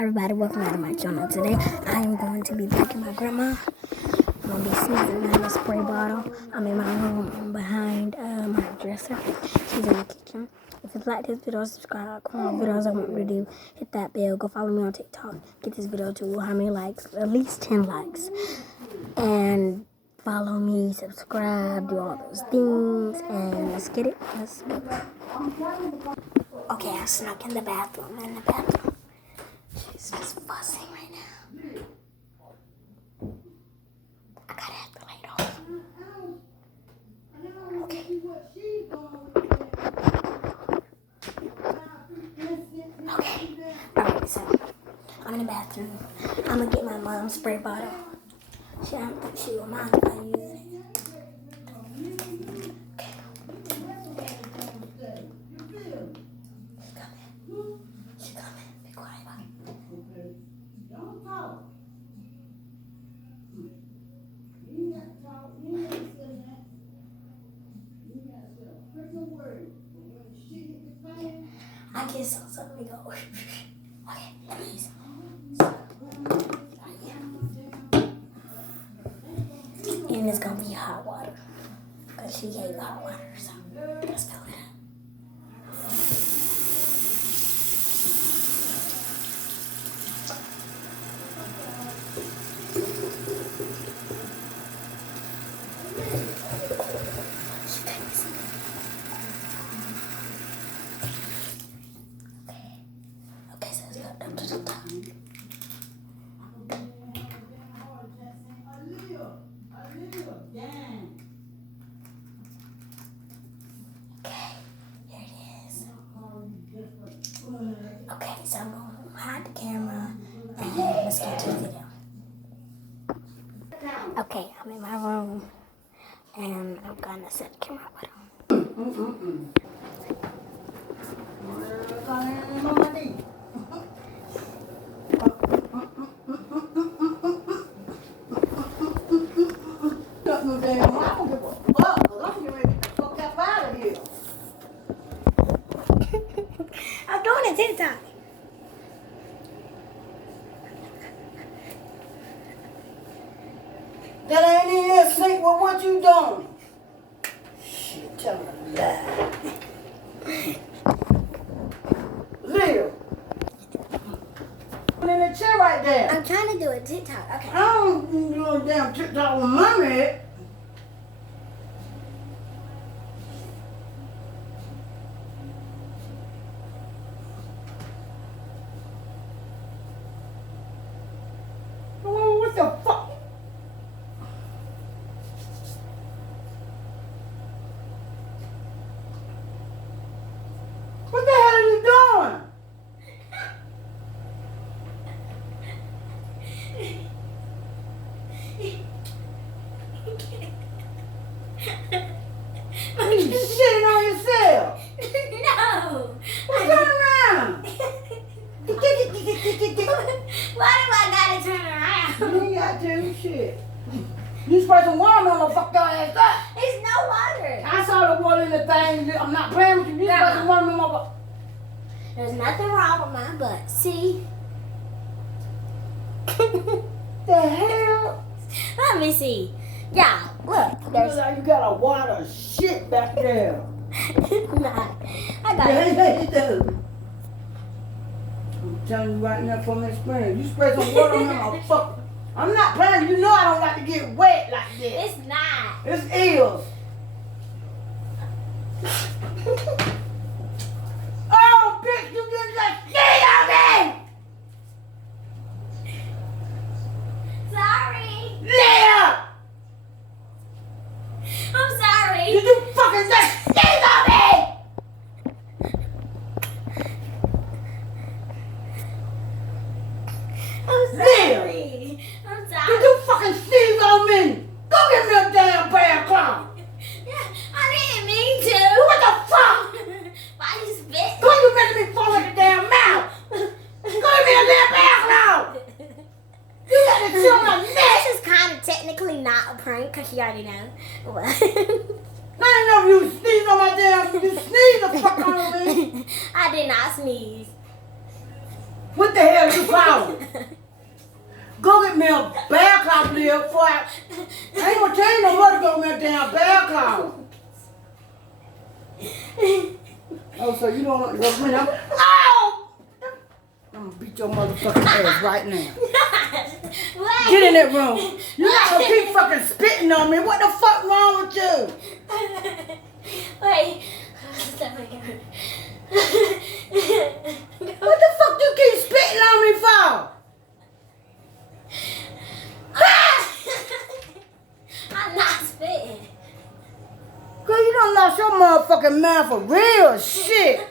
Hi everybody, welcome back to my channel. Today I am going to be picking my grandma. I'm going to be sneezing in a spray bottle. I'm in my room behind my dresser. She's in the kitchen. If you like this video, subscribe. More videos I want to do. Hit that bell. Go follow me on TikTok. Get this video to how many likes? At least 10 likes. And follow me, subscribe, do all those things. And let's get it. Let's go. Okay, I snuck in the bathroom. I'm in the bathroom. She's just fussing right now. I gotta have the light off. Okay. Okay. Alright, so I'm in the bathroom. I'm gonna get my mom's spray bottle. I don't think she will mind if I use it. She's coming. Be quiet. Don't talk. You got to talk. You ain't saying that. You got to say a freaking word. But when the shit hit the fan, I guess so. Let me go. Okay, please. And it's gonna be hot water. Because she gave hot water, so let's fill it up. Okay, so it's got up to the top. Okay, so I'm going to hide the camera and let's get to the video. Okay, I'm in my room and I'm going to set the camera up. I'm doing it TikTok. that ain't in sync with what you doing. Shit, tell me a lie. Leah. Put in the chair right there. I'm trying to do a TikTok. Okay. I don't do a damn TikTok with mommy. What the fuck? What the hell are you doing? You shitting on yourself. No. Well, turn around. Why do I gotta turn around? You ain't got to. Shit. You spray some water on the fuck your ass up. There's no water. I saw the water in the thing. I'm not playing with you. You spray some water on my butt. There's nothing wrong with my butt. See? The hell? Let me see. Yeah, look. Looks There's like you got a water shit back there. not. I got Yeah, it. yeah, you do. I'm telling you right now from experience. You spray some water on my fuck. I'm not playing. You know I don't like to get wet like this. It's not. It's is. Oh, bitch, you didn't just stay on me! Sorry. Leah! I'm sorry. Did you fucking just stay on me? I'm sorry. I'm Did sorry. you fucking sneeze on me? Go get me a damn pair of clothes. Yeah, I didn't mean to. What the fuck? Why you spit? Go you making me fall in the damn mouth. Go get me a damn pair of clothes. You got to chill my neck. This is kind of technically not a prank because she already knows. I didn't know if you sneezed on my damn. You sneezed the fuck out of me. I did not sneeze. What the hell? hell you calling? Go get me a bear claw, Lil, before I ain't gonna tell you no more to go get me a damn bear claw. Oh, so you don't want to go with me now? Oh! I'm gonna beat your motherfucking ass right now. Get in that room. You're not gonna keep fucking spitting on me. What the fuck wrong with you? Wait. What the fuck you keep spitting on me for? I'm not spitting. Girl, you done lost your motherfucking mind for real shit.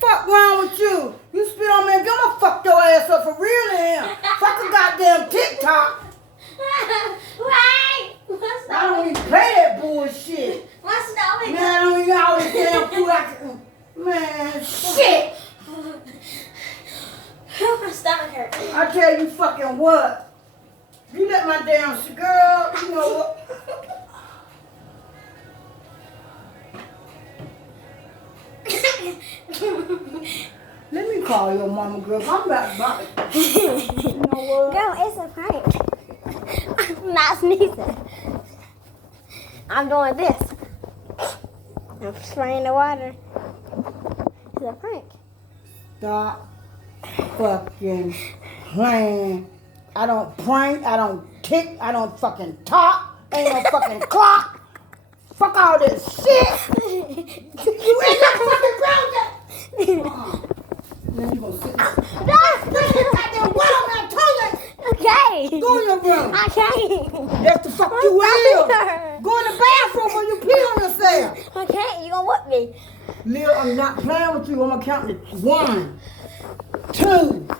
Fuck wrong with you? You spit on me and gonna fuck your ass up for real in here. Fuck a goddamn TikTok. Wait. What's I don't even play that bullshit. What's going Man, I don't even all this damn food I can. Man, shit. My stomach hurts. I tell you fucking what. You let my damn girl, you know what? Let me call your mama, girl. I'm about it. You know what? Girl, it's a prank. I'm not sneezing. I'm doing this. I'm spraying the water. It's a prank. Stop fucking playing. I don't prank, I don't tick, I don't fucking talk. Ain't no fucking clock. Fuck all this shit. You ain't got fucking ground yet. Then you gonna sit there. Goddamn well, man, I told you. Okay. Go in your room. I can't. That's the fuck you will. Go in the bathroom when you pee on yourself. Okay, you gonna whoop me. Lil, I'm not playing with you. I'm gonna count to 1, 2,